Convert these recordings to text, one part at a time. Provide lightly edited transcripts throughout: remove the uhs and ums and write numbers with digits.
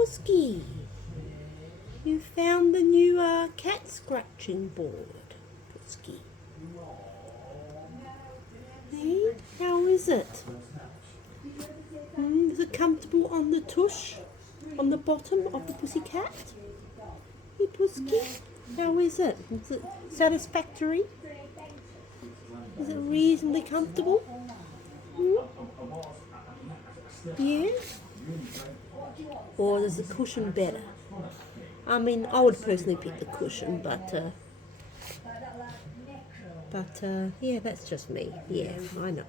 Whisky, you found the new cat scratching board, Whisky. Hey, how is it? Is it comfortable on the tush, on the bottom of the pussycat? Hey, Whisky, how is it? Is it satisfactory? Is it reasonably comfortable? Yeah? Or is the cushion better? I mean, I would personally pick the cushion, but yeah, that's just me. Yeah, I know.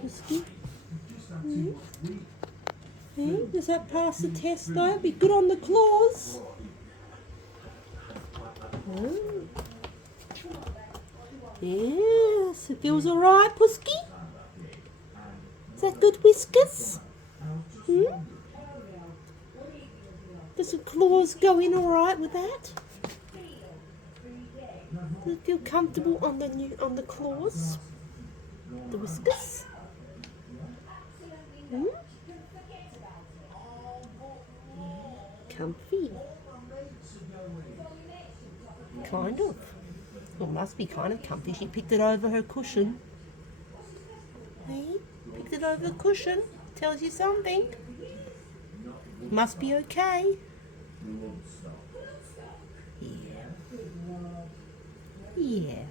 Whisky? Yeah, does that pass the test though? Be good on the claws. Yes, it feels alright, Whisky. Is that good, Whiskas? Does the claws go in alright with that? Does it feel comfortable on the claws? The Whiskas? Comfy. Kind of. It must be kind of comfy. She picked it over her cushion. Hey, picked it over the cushion. Tells you something. Must be okay. Yeah. Yeah.